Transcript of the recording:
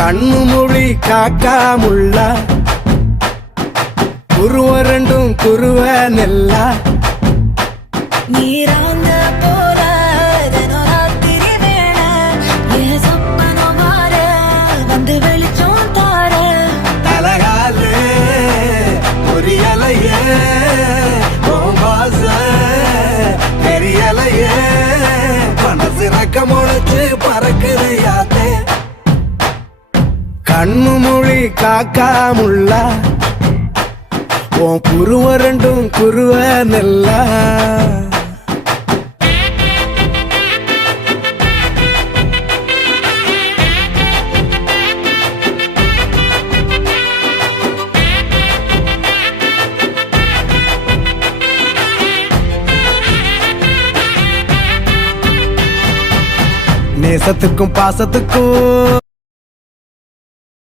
கண்ணு மொழி காக்காமுள்ள குருவ ரெண்டும் குருவ நெல்லா நீராங்க போல தினராத்திரி வேண என் சொப்பனம் மாற வந்து வெளிச்சம் தார தலகாலே பொரியலையே ஓம்பாச பெரியலையே மனசு ரக்க முளைச்சு பறக்குது யாத்தே கண்ணு மொழி காக்காமுள்ள உன் குருவ ரெண்டும் குருவ நெல்லா நேசத்துக்கும் பாசத்துக்கும்